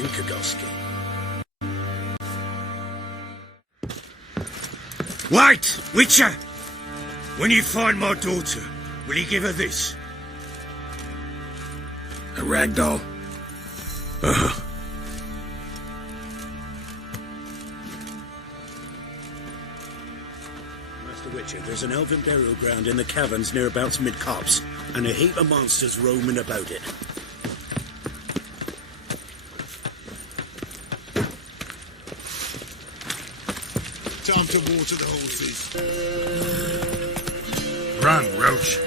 think, Kogoski? Wait! Witcher! When you find my daughter, will you give her this? A rag doll? Uh-huh. Master Witcher, there's an elven burial ground in the caverns near about mid-copse, and a heap of monsters roaming about it. Time to water the horses. Run, Roach.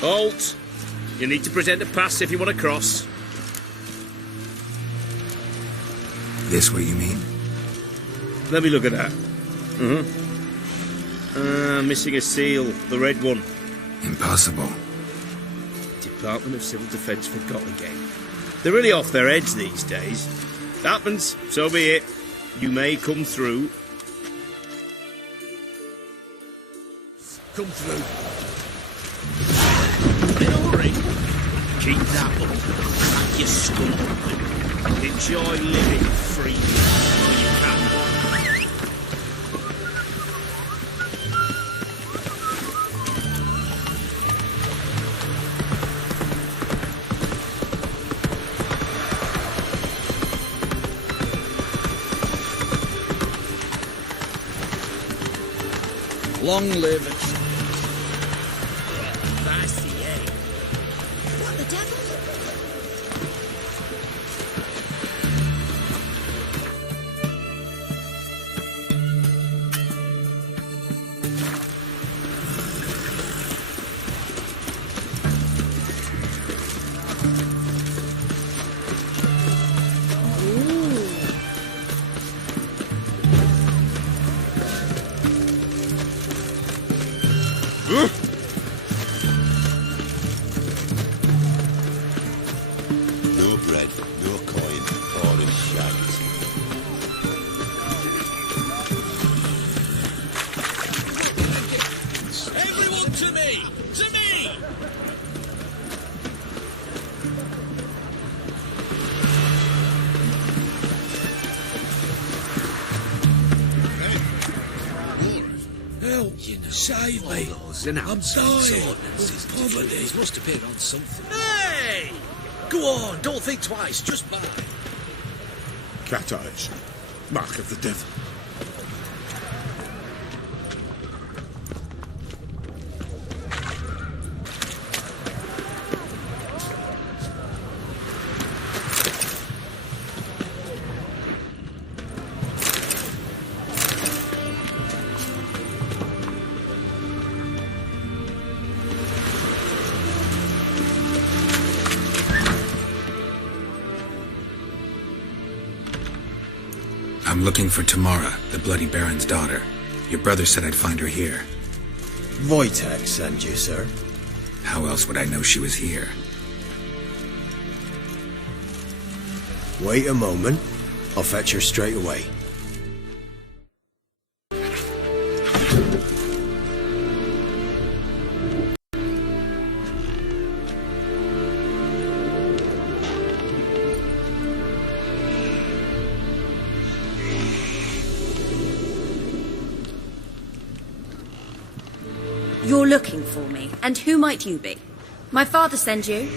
Halt! You need to present a pass if you want to cross. This what you mean? Let me look at that. Missing a seal, the red one. Impossible. Department of Civil Defence forgot again. They're really off their heads these days. Happens, so be it. You may come through. Come through. In a hurry. Keep that up. Crack your skull open. Enjoy living freely while you can. Long live it. What the devil? No bread. head. Your coin, all in shags. Everyone to me! To me! Help! Save me! I'm dying! Poverty. He must have been on something. Hey! Go on, don't think twice, just buy. Cat eyes. Mark of the devil. I'm looking for Tmara, the Bloody Baron's daughter. Your brother said I'd find her here. Wojtek sent you, sir. How else would I know she was here? Wait a moment. I'll fetch her straight away. You're looking for me, and who might you be? My father sent you?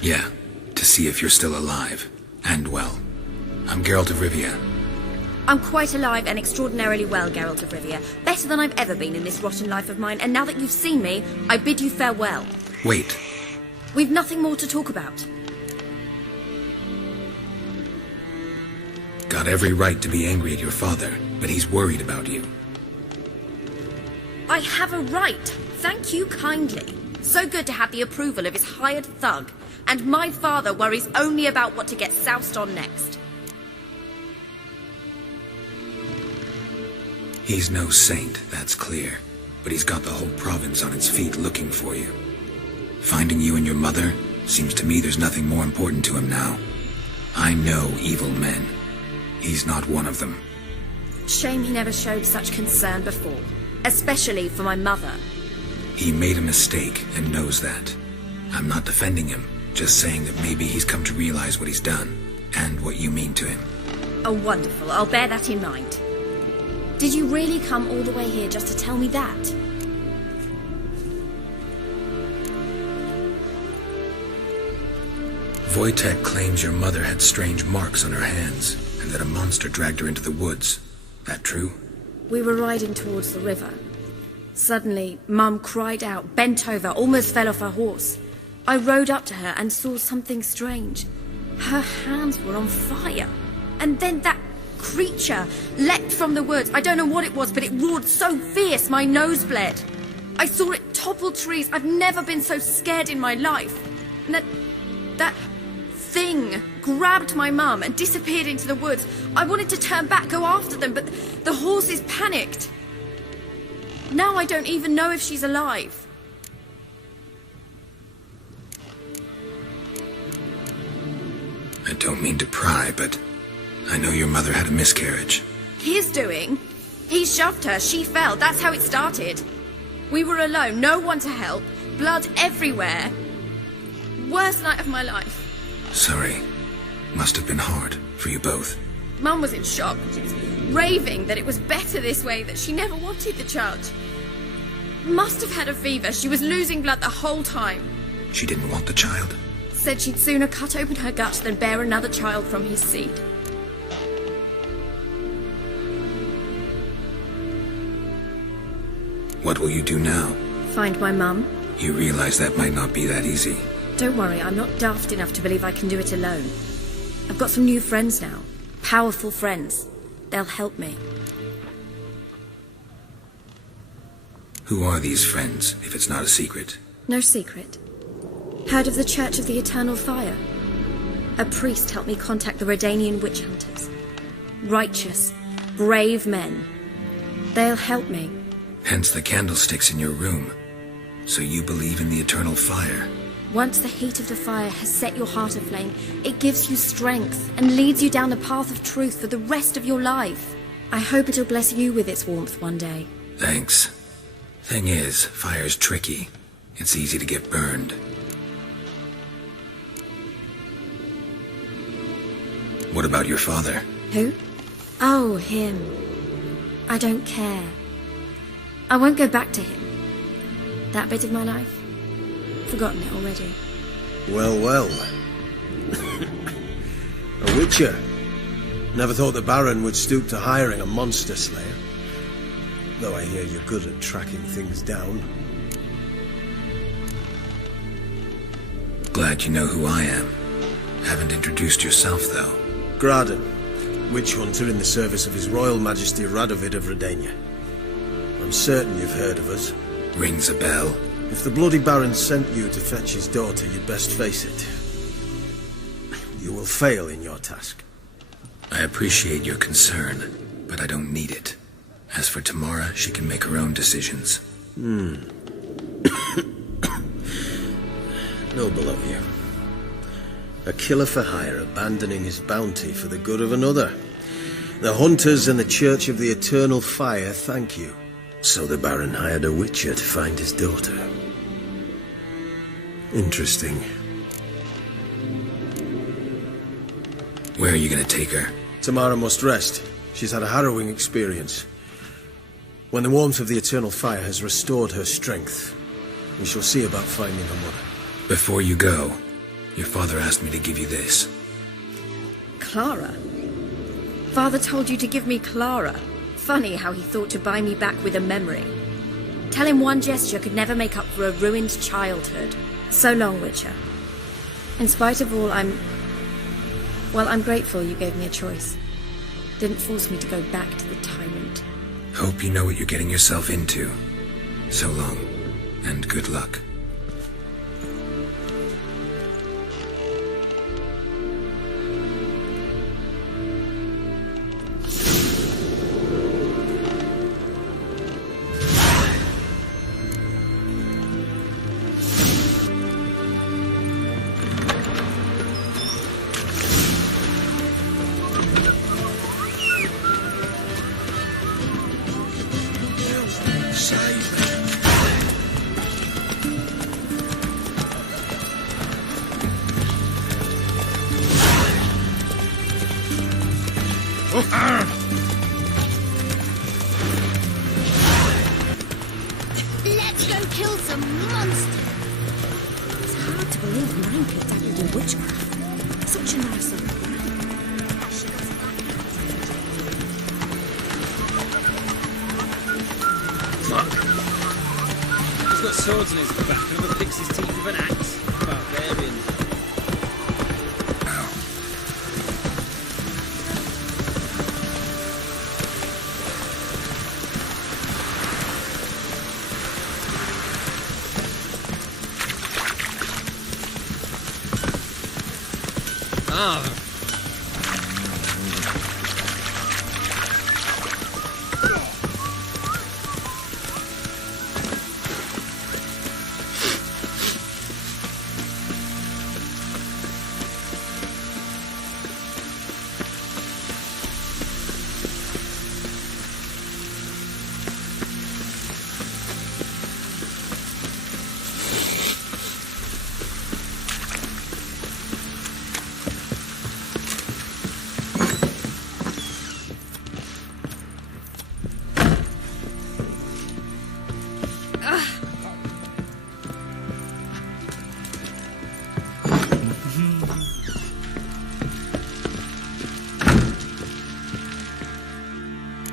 Yeah, to see if you're still alive. And well. I'm Geralt of Rivia. I'm quite alive and extraordinarily well, Geralt of Rivia. Better than I've ever been in this rotten life of mine, and now that you've seen me, I bid you farewell. Wait. We've nothing more to talk about. Got every right to be angry at your father, but he's worried about you. I have a right. Thank you kindly. So good to have the approval of his hired thug. And my father worries only about what to get soused on next. He's no saint, that's clear. But he's got the whole province on its feet looking for you. Finding you and your mother, seems to me there's nothing more important to him now. I know evil men. He's not one of them. Shame he never showed such concern before. Especially for my mother. He made a mistake and knows that. I'm not defending him, just saying that maybe he's come to realize what he's done, and what you mean to him. Oh, wonderful. I'll bear that in mind. Did you really come all the way here just to tell me that? Wojtek claims your mother had strange marks on her hands, and that a monster dragged her into the woods. That true? We were riding towards the river. Suddenly, Mum cried out, bent over, almost fell off her horse. I rode up to her and saw something strange. Her hands were on fire. And then that creature leapt from the woods. I don't know what it was, but it roared so fierce my nose bled. I saw it topple trees. I've never been so scared in my life. And that thing grabbed my mum and disappeared into the woods. I wanted to turn back, go after them, but the horses panicked. Now I don't even know if she's alive. I don't mean to pry, but I know your mother had a miscarriage. His doing? He shoved her, she fell, that's how it started. We were alone, no one to help, blood everywhere. Worst night of my life. Sorry. Must have been hard for you both. Mum was in shock. She was raving that it was better this way, that she never wanted the child. Must have had a fever. She was losing blood the whole time. She didn't want the child? Said she'd sooner cut open her gut than bear another child from his seed. What will you do now? Find my mum. You realize that might not be that easy. Don't worry, I'm not daft enough to believe I can do it alone. I've got some new friends now. Powerful friends. They'll help me. Who are these friends, if it's not a secret? No secret. Heard of the Church of the Eternal Fire? A priest helped me contact the Redanian witch hunters. Righteous, brave men. They'll help me. Hence the candlesticks in your room. So you believe in the eternal fire? Once the heat of the fire has set your heart aflame, it gives you strength and leads you down the path of truth for the rest of your life. I hope it'll bless you with its warmth one day. Thanks. Thing is, fire's tricky. It's easy to get burned. What about your father? Who? Oh, him. I don't care. I won't go back to him. That bit of my life? Forgotten it already. Well, well. A witcher. Never thought the Baron would stoop to hiring a monster slayer. Though I hear you're good at tracking things down. Glad you know who I am. Haven't introduced yourself, though. Graden, witch hunter in the service of His Royal Majesty Radovid of Redania. I'm certain you've heard of us. Rings a bell. If the bloody Baron sent you to fetch his daughter, you'd best face it. You will fail in your task. I appreciate your concern, but I don't need it. As for Tmara, she can make her own decisions. Noble of you. A killer for hire abandoning his bounty for the good of another. The hunters and the Church of the Eternal Fire thank you. So the Baron hired a witcher to find his daughter. Interesting. Where are you gonna take her? Tmara must rest. She's had a harrowing experience. When the warmth of the Eternal Fire has restored her strength, we shall see about finding her mother. Before you go, your father asked me to give you this. Clara? Father told you to give me Clara. Funny how he thought to buy me back with a memory. Tell him one gesture could never make up for a ruined childhood. So long, Witcher. In spite of all, I'm grateful you gave me a choice. Didn't force me to go back to the tyrant. Hope you know what you're getting yourself into. So long, and good luck. Let's go kill some monsters! It's hard to believe mine could dabbled in witchcraft. Such a nice little thing. Fuck. He's got swords in his back. Never picks his teeth with an axe. Barbarian.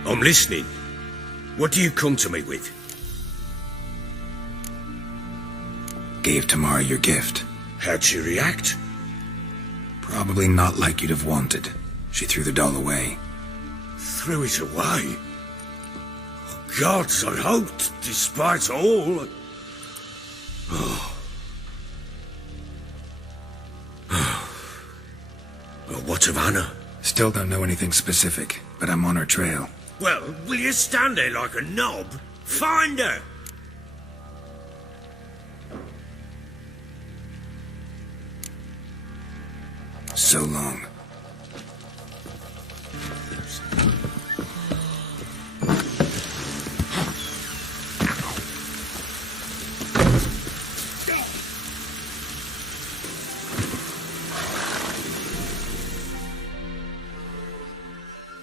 I'm listening. What do you come to me with? Gave Tmara your gift. How'd she react? Probably not like you'd have wanted. She threw the doll away. Threw it away? Oh, gods, I hoped, despite all... Well, what of Anna? Still don't know anything specific, but I'm on her trail. Well, will you stand there like a knob? Find her! So long.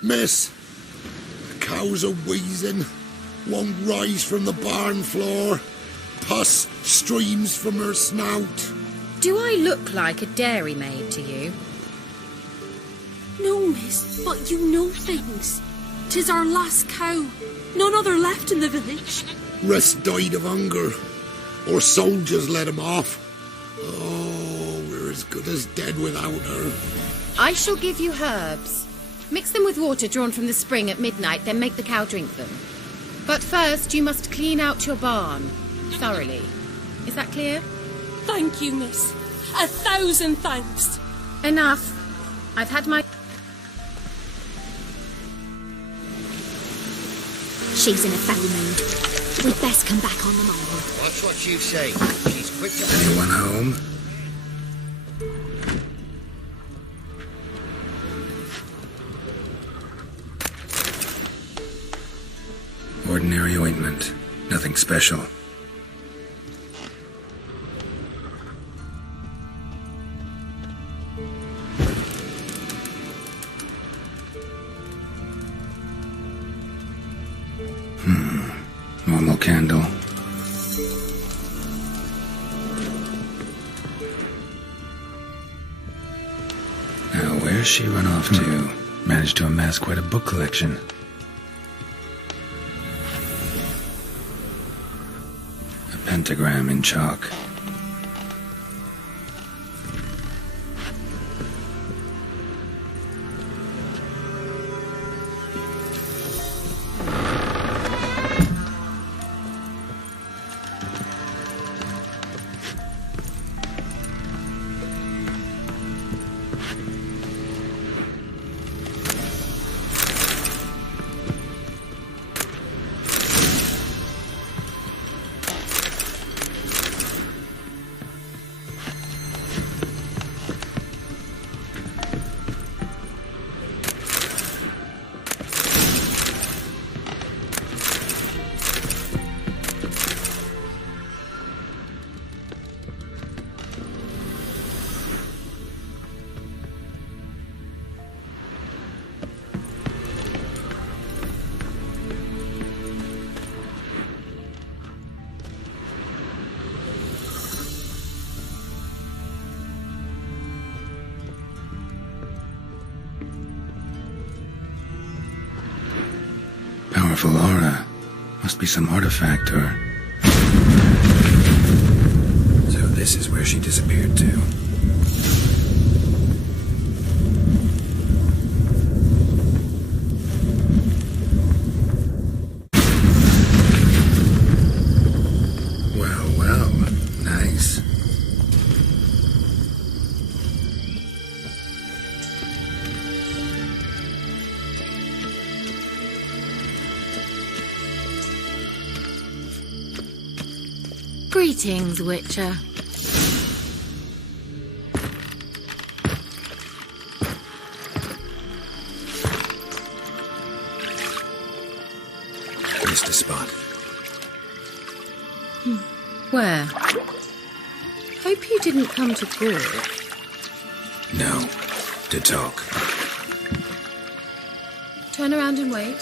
Miss, the cows are wheezing, won't rise from the barn floor. Pus streams from her snout. Do I look like a dairymaid to you? No, miss, but you know things. 'Tis our last cow. None other left in the village. Rest died of hunger, or soldiers let him off. Oh, we're as good as dead without her. I shall give you herbs. Mix them with water drawn from the spring at midnight, then make the cow drink them. But first, you must clean out your barn. Thoroughly. Is that clear? Thank you, miss. 1,000 thanks. Enough. I've had my... She's in a foul mood. We'd best come back on the morrow. Watch what you say. She's quick to... Anyone home? Ordinary ointment. Nothing special. Normal candle. Now, where's she run off to? Managed to amass quite a book collection. A pentagram in chalk. Powerful aura. Must be some artifact or... So this is where she disappeared to. Well, well. Nice. Greetings, Witcher. Missed a spot. Where? Hope you didn't come to talk. No. To talk. Turn around and wait.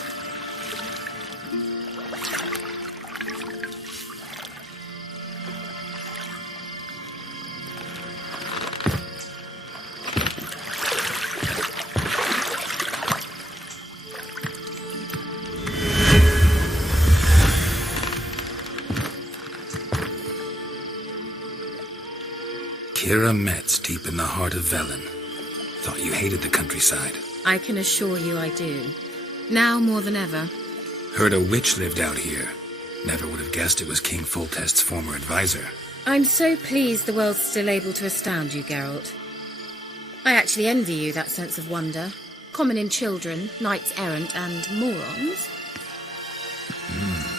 Keiera Metz, deep in the heart of Velen. Thought you hated the countryside. I can assure you I do. Now more than ever. Heard a witch lived out here. Never would have guessed it was King Foltest's former advisor. I'm so pleased the world's still able to astound you, Geralt. I actually envy you that sense of wonder. Common in children, knights errant, and morons.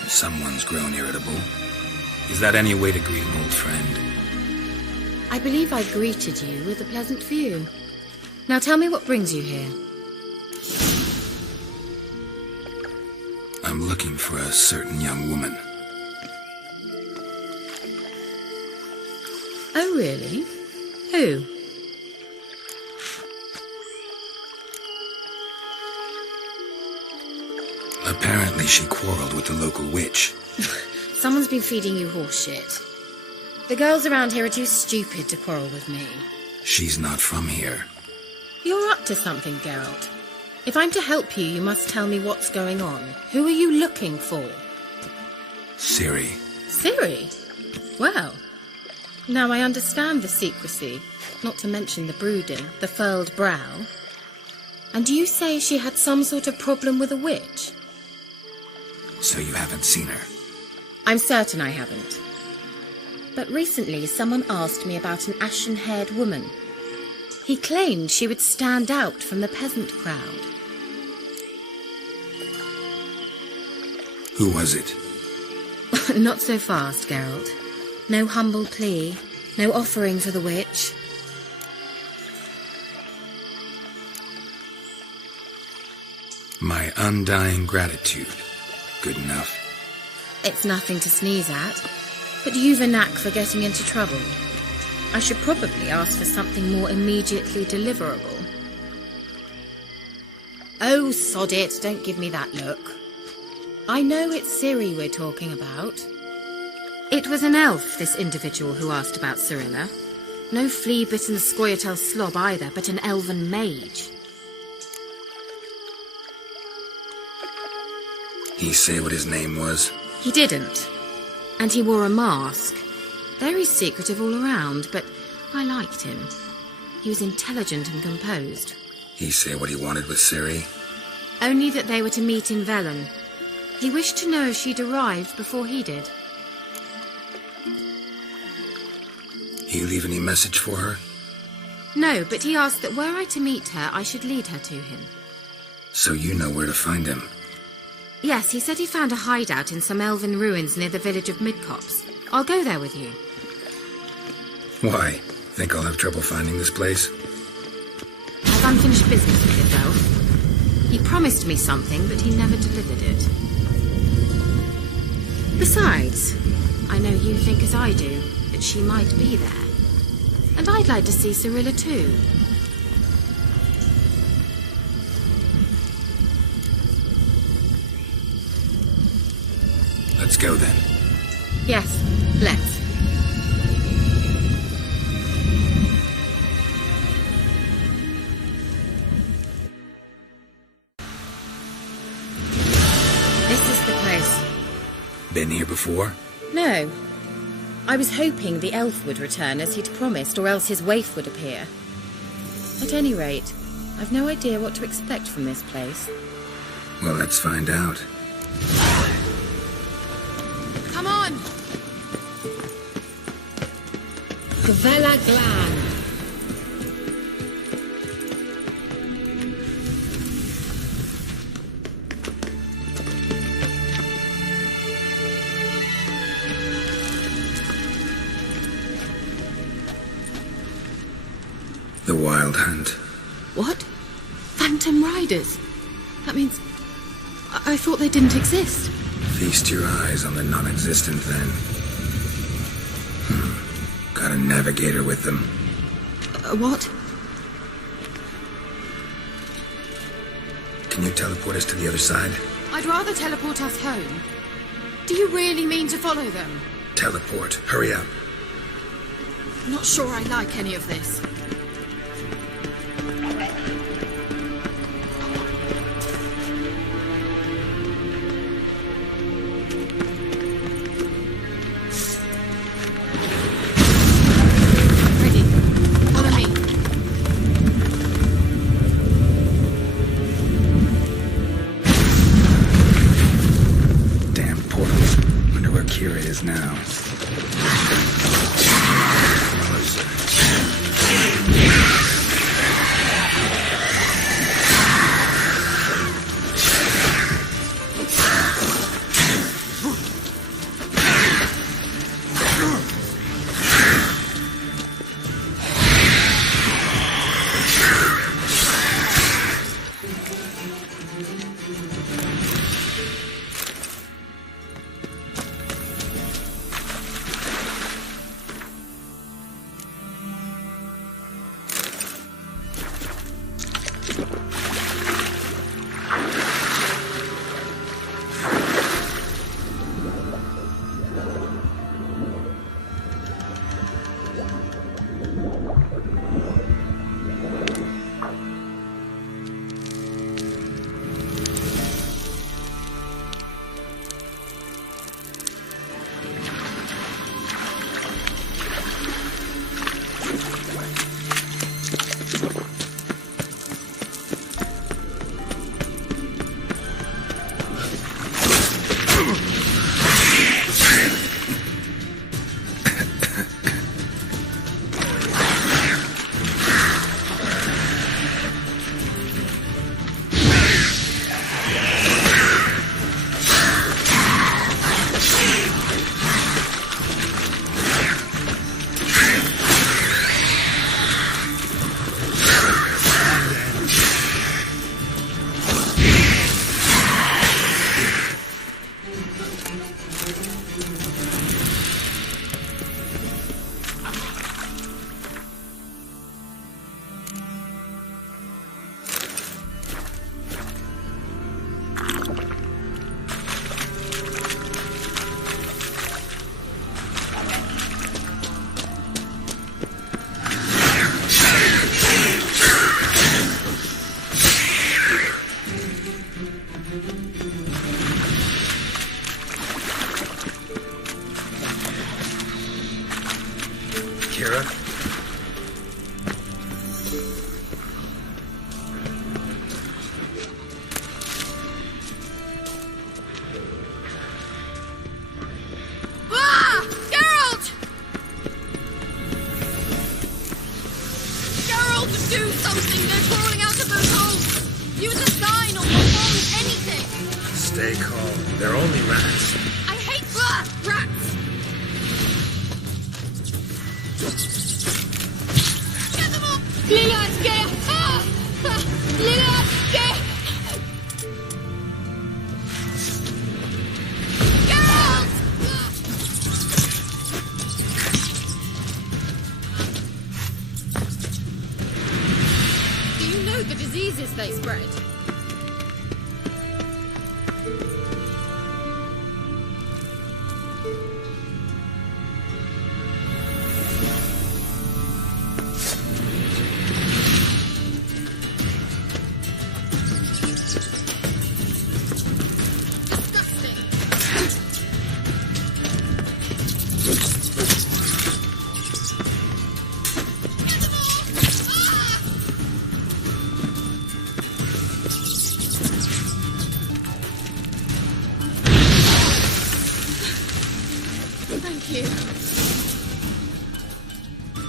Someone's grown irritable. Is that any way to greet an old friend? I believe I greeted you with a pleasant view. Now tell me what brings you here. I'm looking for a certain young woman. Oh, really? Who? Apparently she quarreled with the local witch. Someone's been feeding you horse shit. The girls around here are too stupid to quarrel with me. She's not from here. You're up to something, Geralt. If I'm to help you, you must tell me what's going on. Who are you looking for? Siri. Siri? Well, now I understand the secrecy, not to mention the brooding, the furled brow. And you say she had some sort of problem with a witch? So you haven't seen her? I'm certain I haven't. But recently someone asked me about an ashen-haired woman. He claimed she would stand out from the peasant crowd. Who was it? Not so fast, Geralt. No humble plea, no offering for the witch. My undying gratitude. Good enough. It's nothing to sneeze at, but you've a knack for getting into trouble. I should probably ask for something more immediately deliverable. Oh, sod it, don't give me that look. I know it's Siri we're talking about. It was an elf, this individual who asked about Cirilla. No flea-bitten Scoia'tael slob either, but an elven mage. He say what his name was? He didn't. And he wore a mask. Very secretive all around, but I liked him. He was intelligent and composed. He say what he wanted with Siri? Only that they were to meet in Velen. He wished to know if she'd arrived before he did. He leave any message for her? No, but he asked that were I to meet her, I should lead her to him. So you know where to find him? Yes, he said he found a hideout in some elven ruins near the village of Midcopse. I'll go there with you. Why? Think I'll have trouble finding this place? I've unfinished business with his elf. He promised me something, but he never delivered it. Besides, I know you think as I do, that she might be there. And I'd like to see Cirilla too. Let's go then. Yes, let's. This is the place. Been here before? No. I was hoping the elf would return as he'd promised, or else his waif would appear. At any rate, I've no idea what to expect from this place. Well, let's find out. Come on! Gvela Glan. The Wild Hunt. What? Phantom Riders? That means... I thought they didn't exist. Feast your eyes on the non-existent then. Got a navigator with them. What? Can you teleport us to the other side? I'd rather teleport us home. Do you really mean to follow them? Teleport. Hurry up. I'm not sure I like any of this. Now. Do something! They're crawling out of those holes! Use a sign or perform anything! Stay calm. They're only rats. I hate rats! Get them up! The diseases they spread.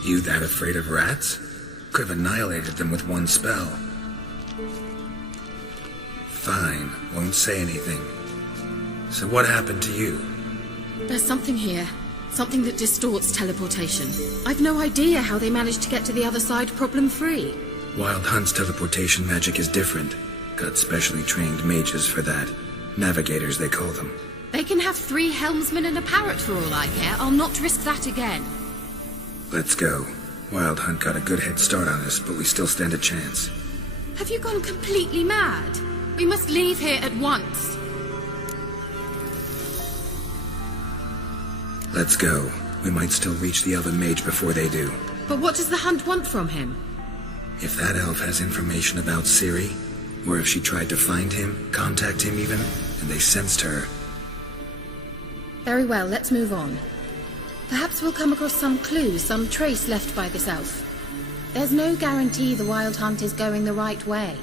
You that afraid of rats? Could have annihilated them with one spell. Fine, won't say anything. So what happened to you? There's something here. Something that distorts teleportation. I've no idea how they managed to get to the other side problem-free. Wild Hunt's teleportation magic is different. Got specially trained mages for that. Navigators, they call them. They can have 3 helmsmen and a parrot for all I care. I'll not risk that again. Let's go. Wild Hunt got a good head start on us, but we still stand a chance. Have you gone completely mad? We must leave here at once. Let's go. We might still reach the other mage before they do. But what does the Hunt want from him? If that elf has information about Siri, or if she tried to find him, contact him even, and they sensed her... Very well, let's move on. Perhaps we'll come across some clue, some trace left by this elf. There's no guarantee the Wild Hunt is going the right way.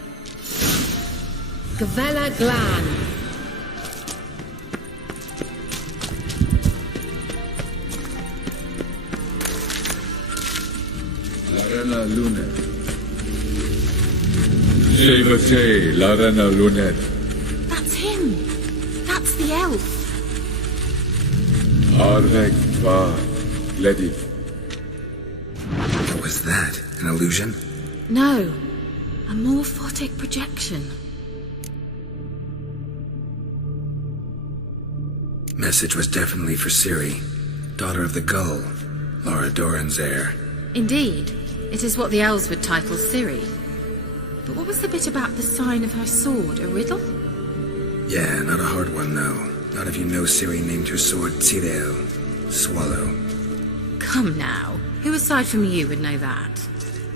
Gavella Glan. Larena Lunet. Shevate Larena Lunet. That's him. That's the elf. Arvek-Va Ledi. What was that? An illusion? No. A morphotic projection. Message was definitely for Siri, daughter of the Gull, Laura Doran's heir. Indeed. It is what the elves would title Siri. But what was the bit about the sign of her sword? A riddle? Yeah, not a hard one, though. Not if you know Siri named her sword Tirel, Swallow. Come now. Who aside from you would know that?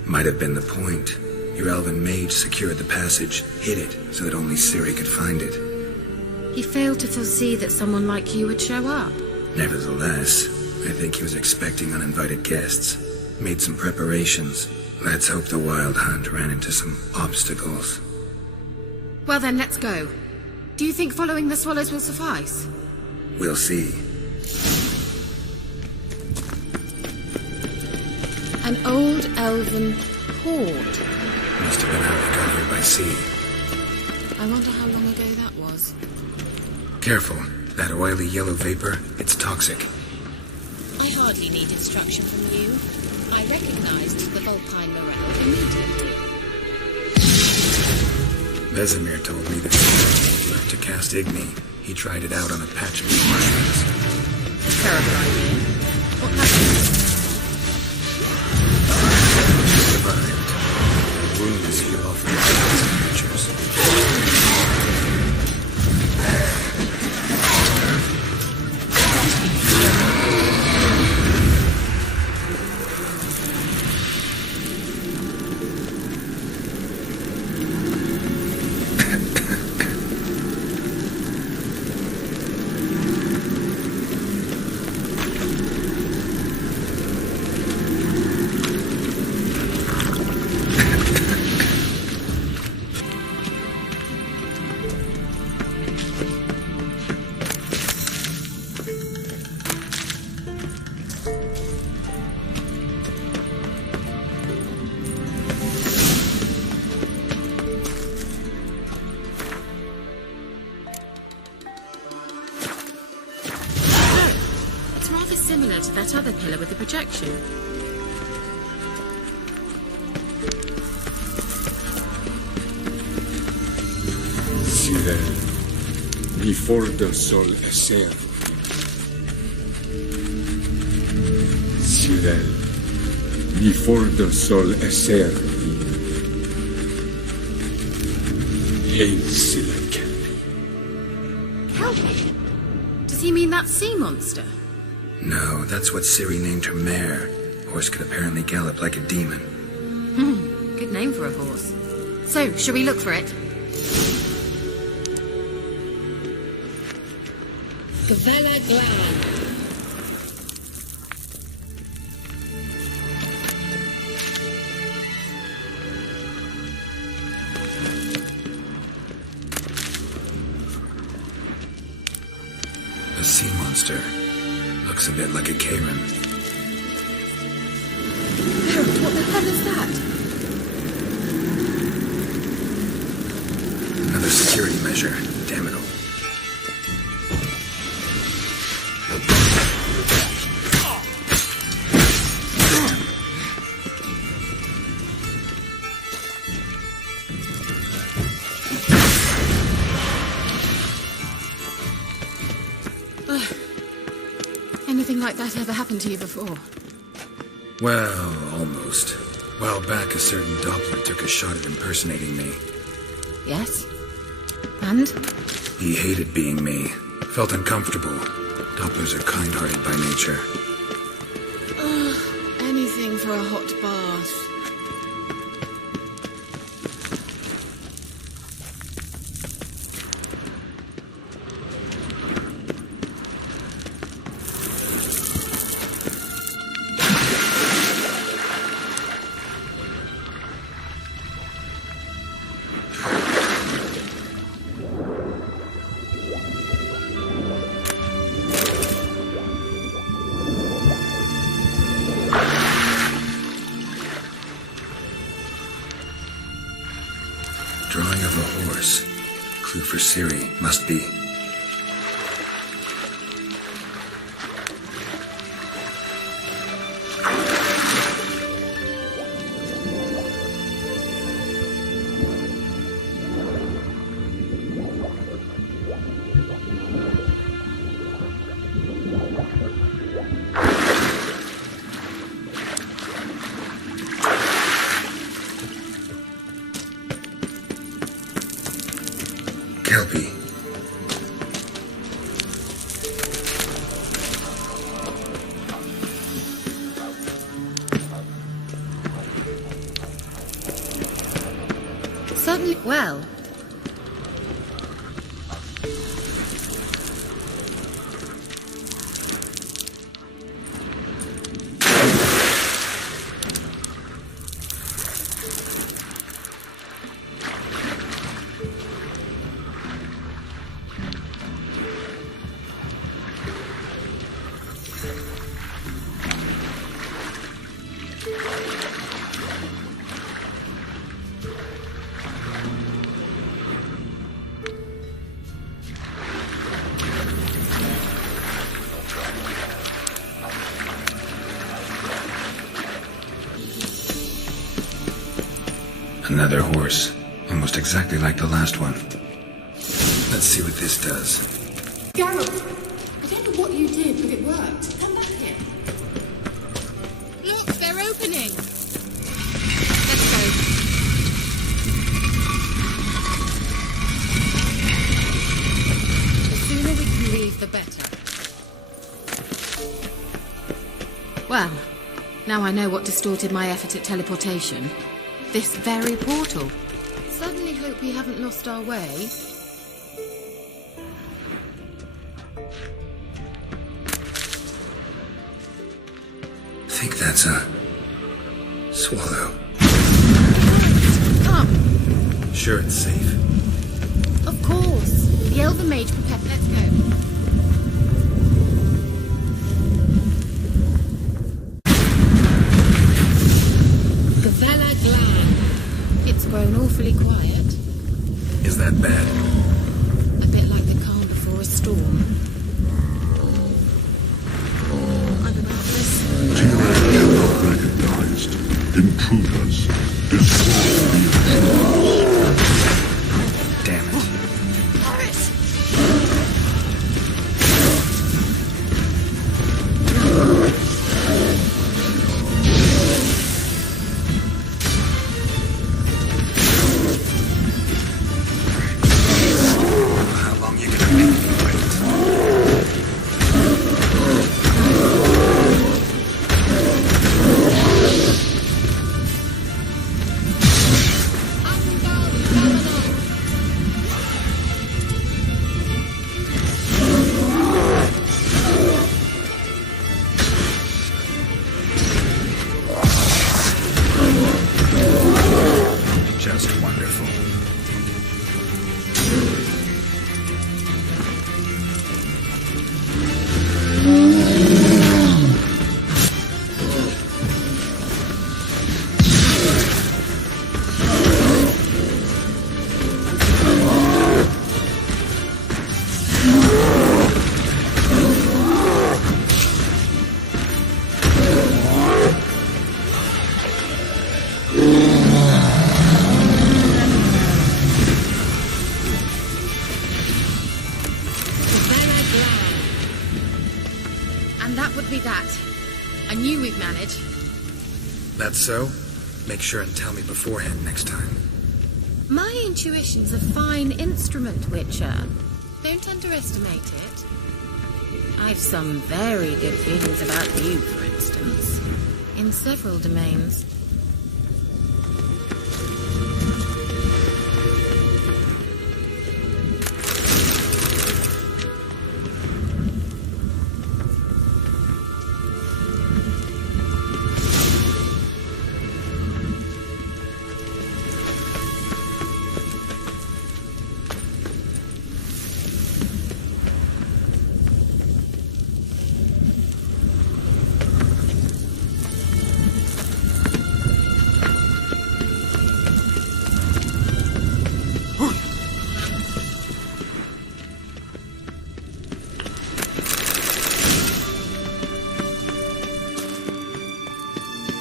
Might have been the point. Your elven mage secured the passage, hid it, so that only Siri could find it. He failed to foresee that someone like you would show up. Nevertheless, I think he was expecting uninvited guests. Made some preparations. Let's hope the Wild Hunt ran into some obstacles. Well then, let's go. Do you think following the swallows will suffice? We'll see. An old elven hoard. Must have been how they got here by sea. I wonder how long ago that was. Careful. That oily yellow vapor, it's toxic. I hardly need instruction from you. I recognized the Vulpine morale immediately. Vizamir told me that he left to cast Igni. He tried it out on a patch of marshlands. Terrible idea. What happened? He survived. Wounds heal off the creatures. that other pillar with the projection. Sirel, mi forte sol eser. Sirel, mi forte sol eser. Hail Silla Kelpie. Kelpie? Does he mean that sea monster? No, that's what Siri named her mare. Horse could apparently gallop like a demon. Good name for a horse. So, shall we look for it? Gavella Glan. A sea monster. Looks a bit like a Kieran. Geralt, what the hell is that? Another security measure. Damn it all. Anything like that ever happened to you before? Well, almost. A while back, a certain Doppler took a shot at impersonating me. Yes? And? He hated being me. Felt uncomfortable. Dopplers are kind-hearted by nature. Anything for a hot bath. Drawing of a horse. Clue for Siri, must be. Kelpie. Suddenly, well... Another horse. Almost exactly like the last one. Let's see what this does. Geralt! I don't know what you did, but it worked. Come back here. Look, they're opening! Let's go. The sooner we can leave, the better. Well, now I know what distorted my effort at teleportation. This very portal. Suddenly hope we haven't lost our way. Think that's a swallow. Come! Sure it's safe. Of course. The Elven Mage prepared. Let's go. Gavella Glan. It's grown awfully quiet. Is that bad? A bit like the calm before a storm. I don't know. intruders. Destroy the intruders. Damn it. How long you gonna make me wait? Just wonderful. And that would be that. I knew we'd manage. That's so? Make sure and tell me beforehand next time. My intuition's a fine instrument, Witcher. Don't underestimate it. I've some very good feelings about you, for instance. In several domains.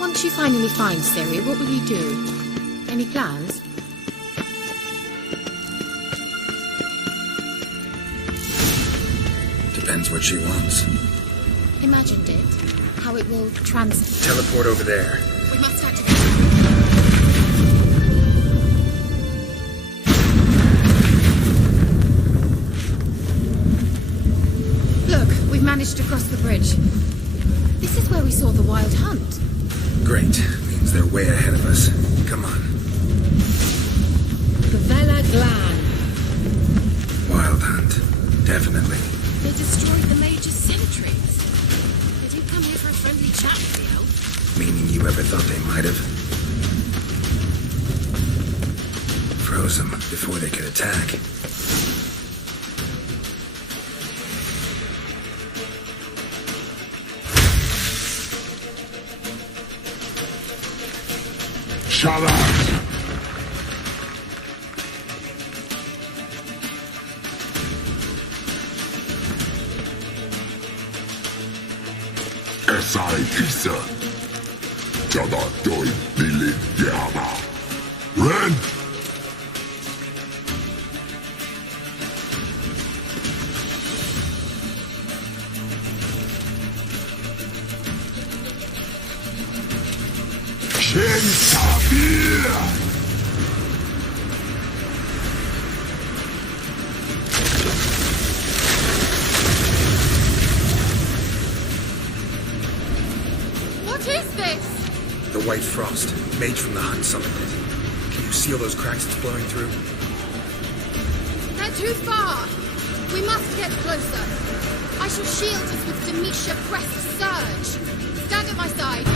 Once you finally find Siri, what will you do? Any plans? Depends what she wants. Imagined it. How it will Teleport over there. We must activate. Look, we've managed to cross the bridge. This is where we saw the wild hunt. Great. Means they're way ahead of us. Come on. Glan. Wild hunt. Definitely. They destroyed the major sentries. They did come here for a friendly chat with the elf. Meaning you ever thought they might have? Froze them before they could attack. Shut up! Esa Jada Billy Diana. Ren! What is this? The white frost. Mage from the hunt summoned it. Can you see all those cracks it's blowing through? They're too far. We must get closer. I shall shield us with Demetia Crest Surge. Stand at my side.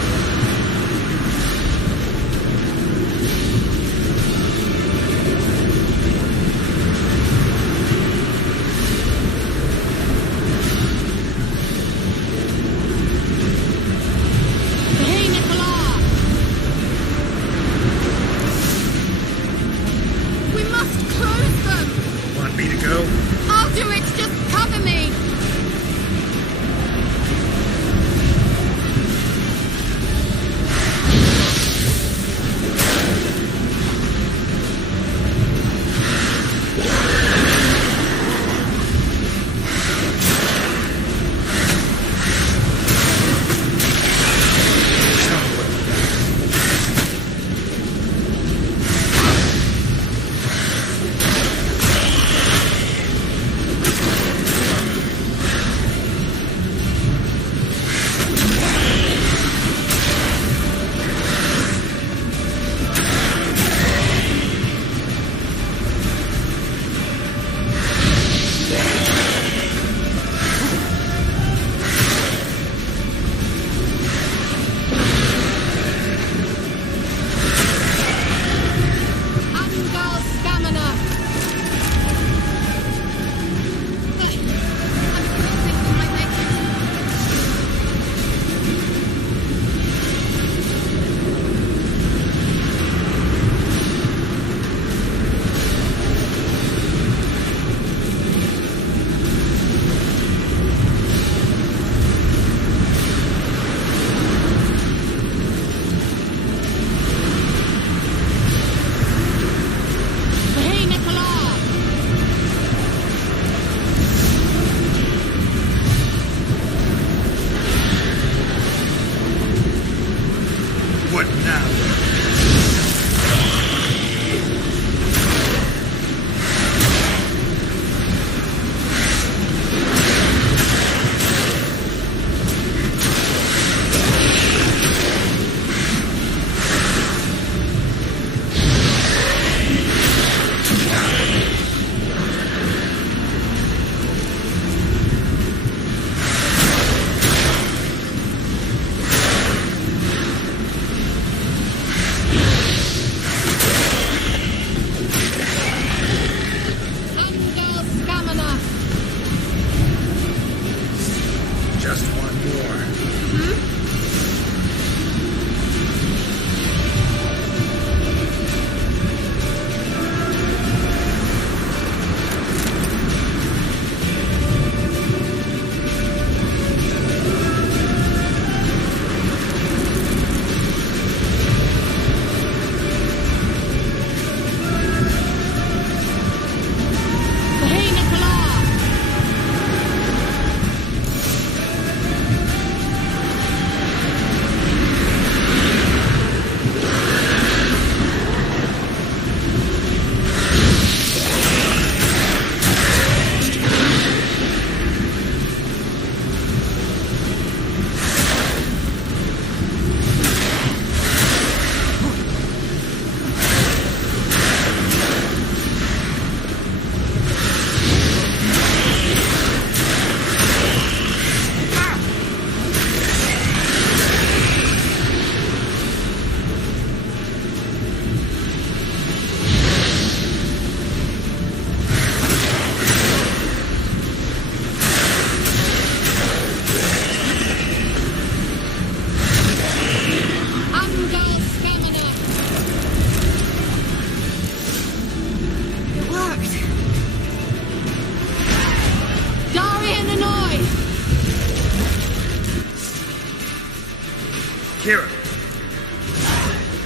Kieran.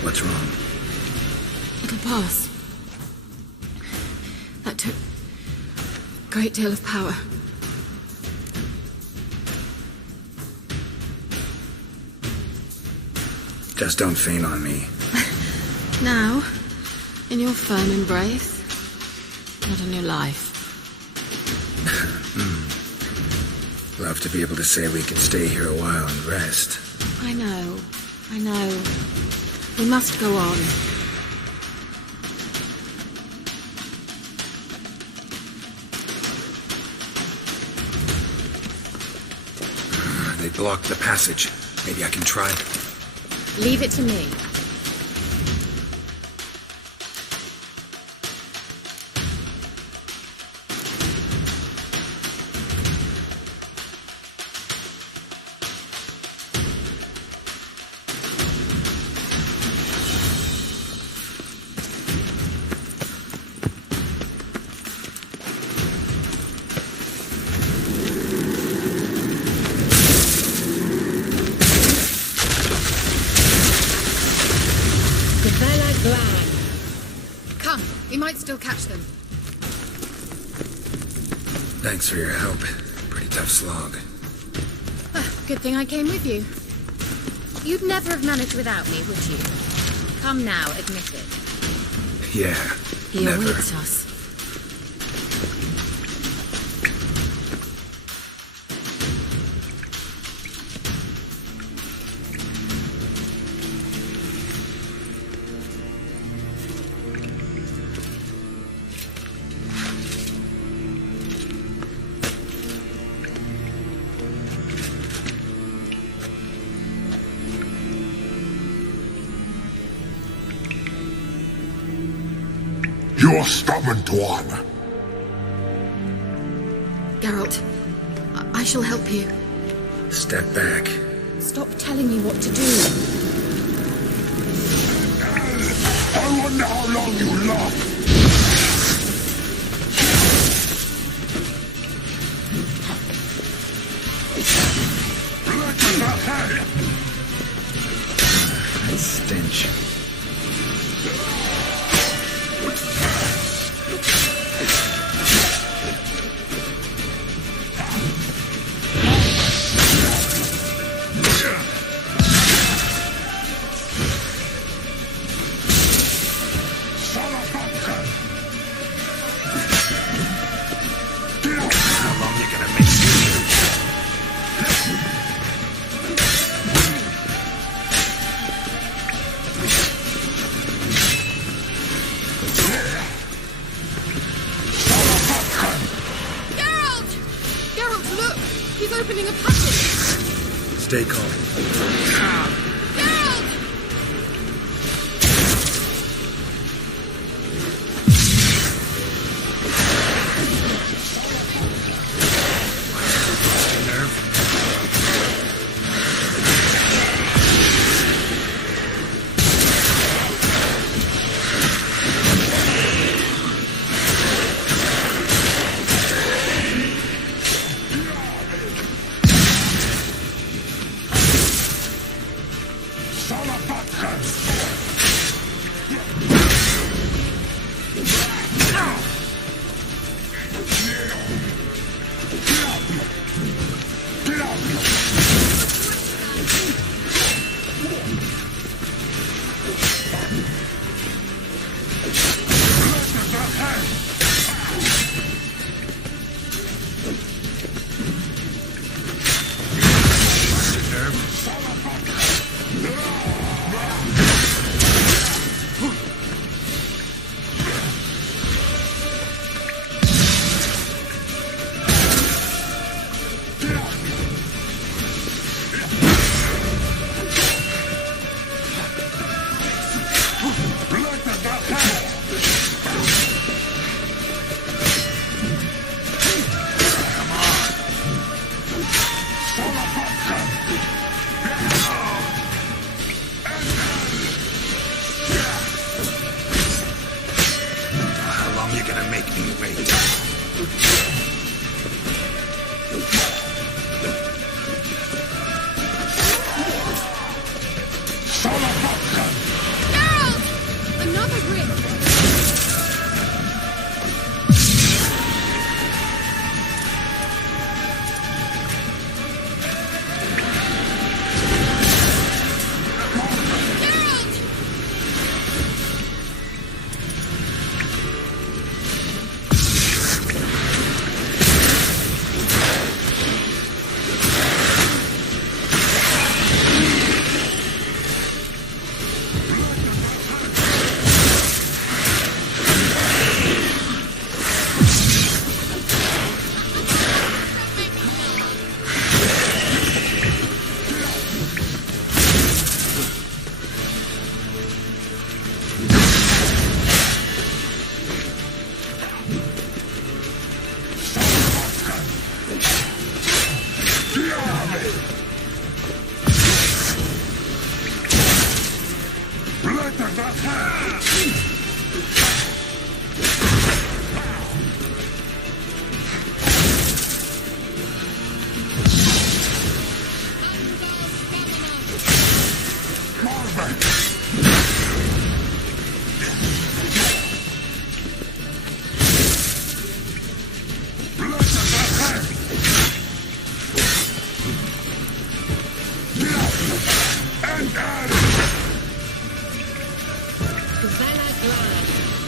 What's wrong? It'll pass. That took a great deal of power. Just don't faint on me. Now, in your firm embrace, not on your life. Love to be able to say we can stay here a while and rest. I know. We must go on. They blocked the passage. Maybe I can try. Leave it to me. Come, we might still catch them. Thanks for your help. Pretty tough slog. Good thing I came with you. You'd never have managed without me, would you? Come now, admit it. Yeah, He never. awaits us. You're stubborn, one. Geralt, I shall help you. Step back. Stop telling me what to do. I wonder how long you last. That stench. Stay calm.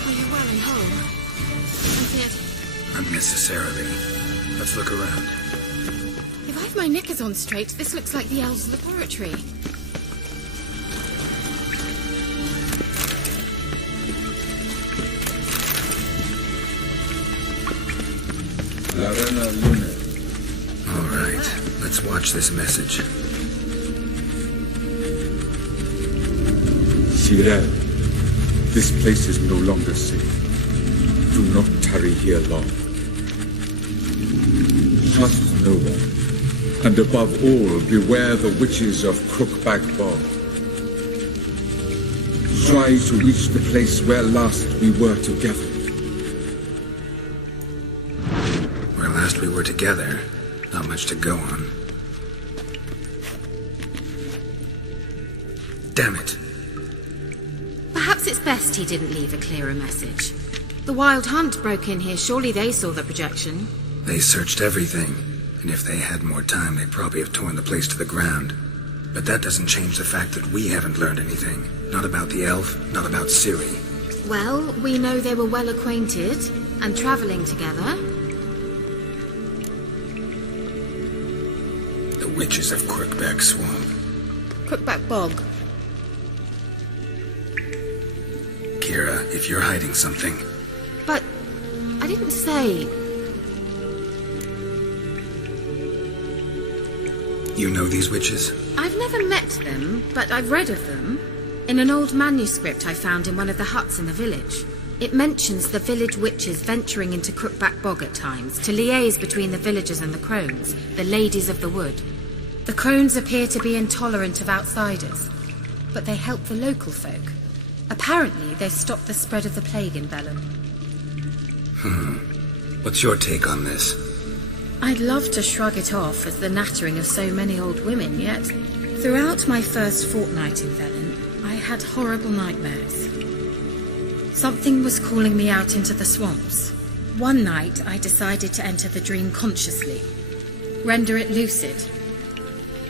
Are you well and whole? Is it? Unnecessarily. Let's look around. If I've my knickers on straight, this looks like the elves' laboratory. All right, let's watch this message. Sirel, this place is no longer safe. Do not tarry here long. Trust no one. And above all, beware the witches of Crookback Bog. Try to reach the place where last we were together. Where last we were together, not much to go on. Damn it. Perhaps it's best he didn't leave a clearer message. The Wild Hunt broke in here. Surely they saw the projection. They searched everything, and if they had more time, they'd probably have torn the place to the ground. But that doesn't change the fact that we haven't learned anything. Not about the elf, not about Siri. Well, we know they were well acquainted and travelling together. The witches of Crookback Swamp. Crookback Bog. Kira, if you're hiding something... But I didn't say... You know these witches? I've never met them, but I've read of them. In an old manuscript I found in one of the huts in the village. It mentions the village witches venturing into Crookback Bog at times to liaise between the villagers and the crones, the ladies of the wood. The crones appear to be intolerant of outsiders, but they help the local folk. Apparently, they stopped the spread of the plague in Bellum. What's your take on this? I'd love to shrug it off as the nattering of so many old women, yet throughout my first fortnight in Velin, I had horrible nightmares. Something was calling me out into the swamps. One night, I decided to enter the dream consciously, render it lucid.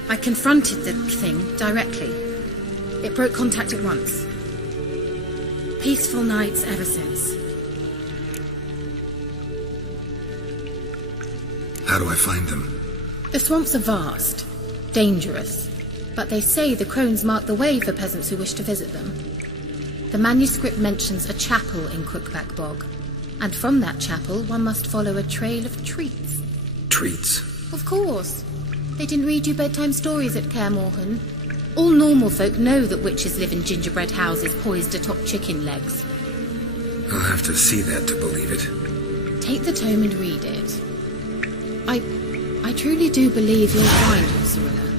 I confronted the thing directly. It broke contact at once. Peaceful nights ever since. How do I find them? The swamps are vast, dangerous, but they say the crones mark the way for peasants who wish to visit them. The manuscript mentions a chapel in Crookback Bog, and from that chapel one must follow a trail of treats. Treats? Of course. They didn't read you bedtime stories at Kaer Morhen. All normal folk know that witches live in gingerbread houses poised atop chicken legs. I'll have to see that to believe it. Take the tome and read it. I truly do believe you'll find your Cyrilla.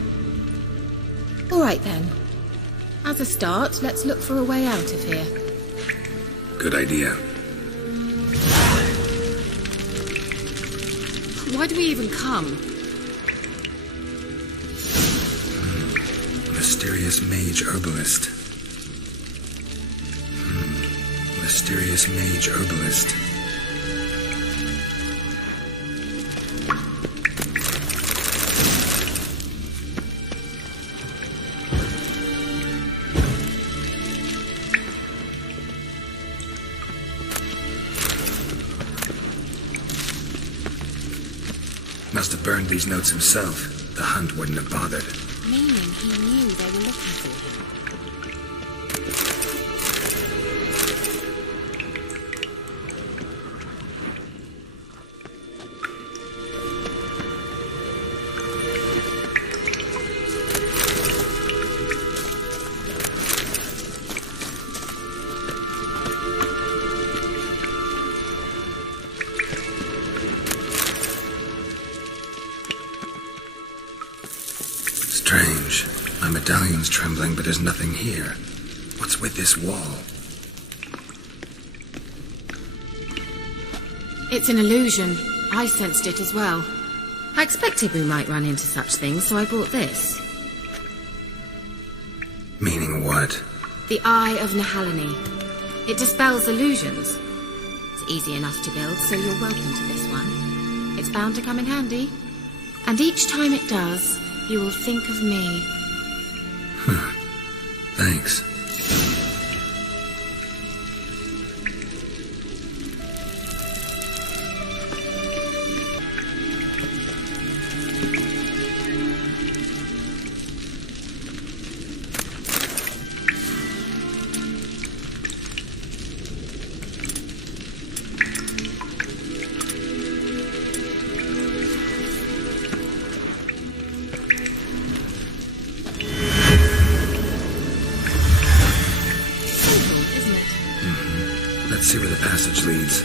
All right then. As a start, let's look for a way out of here. Good idea. Why do we even come? Mysterious mage herbalist. Mysterious mage herbalist. Must have burned these notes himself. The hunt wouldn't have bothered. Meaning he knew they were looking for him. Strange. My medallion's trembling, but there's nothing here. What's with this wall? It's an illusion. I sensed it as well. I expected we might run into such things, so I brought this. Meaning what? The Eye of Nehalani. It dispels illusions. It's easy enough to build, so you're welcome to this one. It's bound to come in handy. And each time it does, you will think of me. Thanks. Let's see where the passage leads.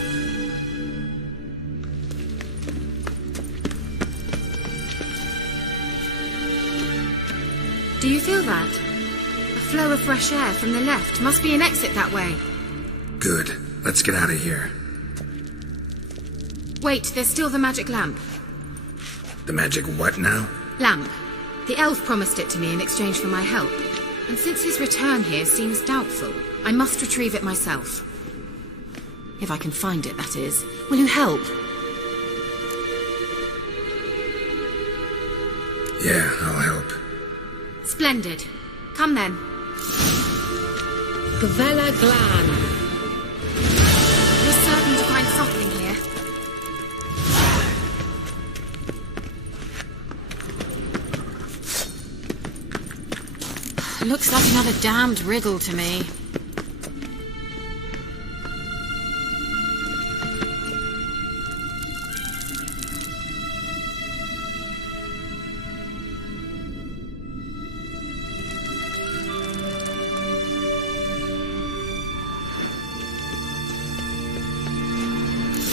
Do you feel that? A flow of fresh air from the left. Must be an exit that way. Good. Let's get out of here. Wait, there's still the magic lamp. The magic what now? Lamp. The elf promised it to me in exchange for my help. And since his return here seems doubtful, I must retrieve it myself. If I can find it, that is. Will you help? Yeah, I'll help. Splendid. Come then. Gavella Glan. We're certain to find something here. Looks like another damned riddle to me.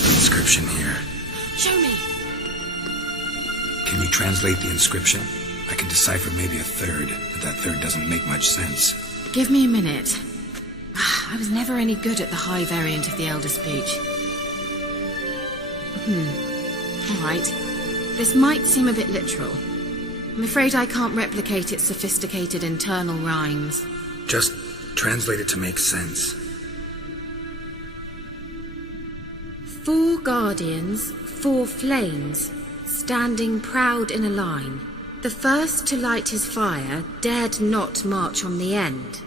Inscription here. Show me. Can you translate the inscription? I can decipher maybe a third, but that third doesn't make much sense. Give me a minute. I was never any good at the high variant of the Elder speech. All right. This might seem a bit literal. I'm afraid I can't replicate its sophisticated internal rhymes. Just translate it to make sense. 4 guardians, 4 flames, standing proud in a line. The first to light his fire dared not march on the end.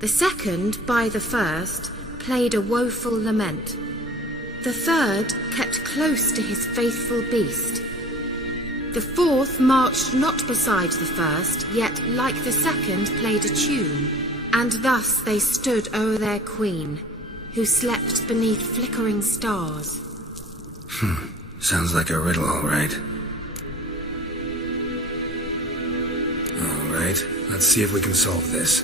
The second, by the first, played a woeful lament. The third kept close to his faithful beast. The fourth marched not beside the first, yet like the second played a tune. And thus they stood o'er their queen, who slept beneath flickering stars. Sounds like a riddle, all right. All right, let's see if we can solve this.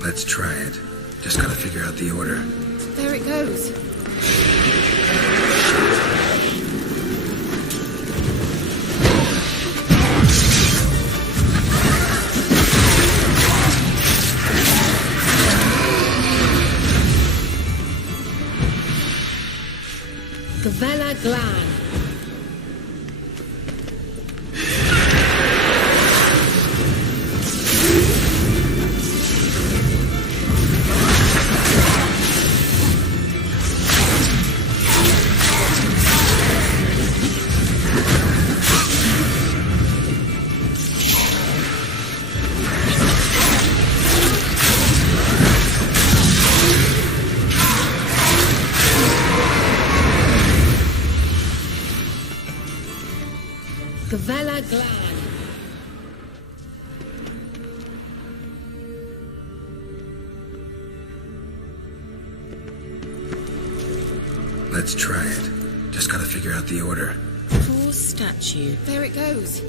Let's try it. Just gotta figure out the order. There it goes. Gavella Glan. Gavella Glan. Let's try it. Just gotta figure out the order. Poor statue. There it goes.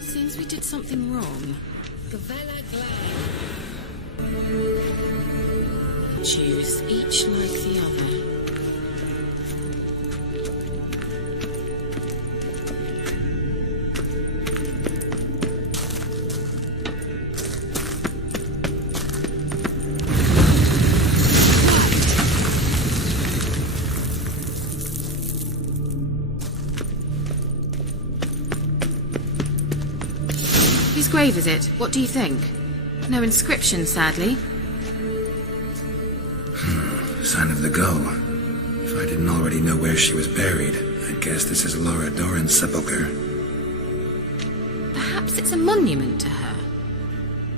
Seems we did something wrong. Gavella Glan. Choose each like the other. grave is it? What do you think? No inscription, sadly. Sign of the gull. If I didn't already know where she was buried, I'd guess this is Laura Doran's sepulchre. Perhaps it's a monument to her.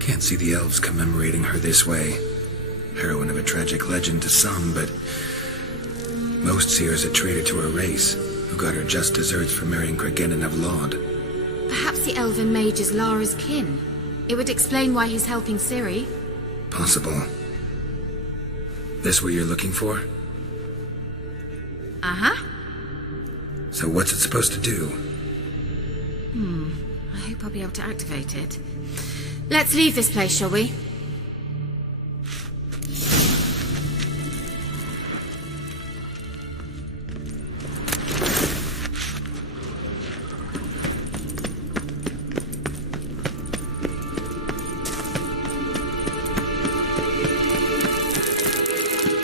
Can't see the elves commemorating her this way. Heroine of a tragic legend to some, but most see her as a traitor to her race, who got her just deserts for marrying Cregennan of Laud. Perhaps the elven mage is Lara's kin. It would explain why he's helping Siri. Possible. This what you're looking for? Uh-huh. So what's it supposed to do? I hope I'll be able to activate it. Let's leave this place, shall we?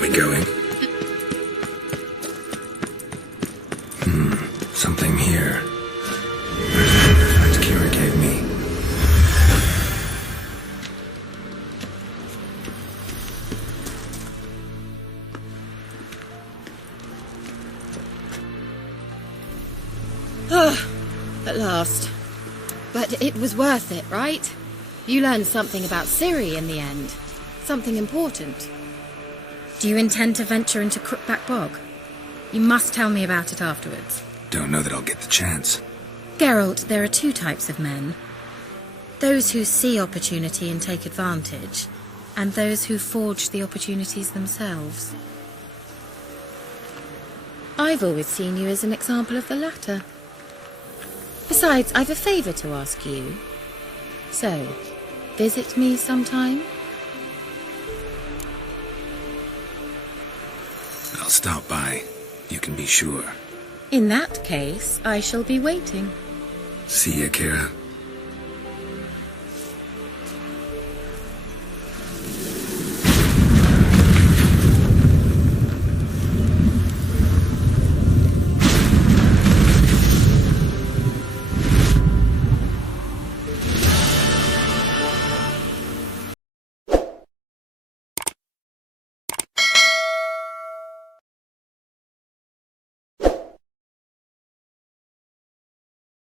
We going? Something here. Where's the artifact Keiera gave me? At last. But it was worth it, right? You learned something about Siri in the end. Something important. Do you intend to venture into Crookback Bog? You must tell me about it afterwards. Don't know that I'll get the chance. Geralt, there are two types of men. Those who see opportunity and take advantage, and those who forge the opportunities themselves. I've always seen you as an example of the latter. Besides, I've a favour to ask you. So, visit me sometime? I'll stop by. You can be sure. In that case, I shall be waiting. See ya, Keiera.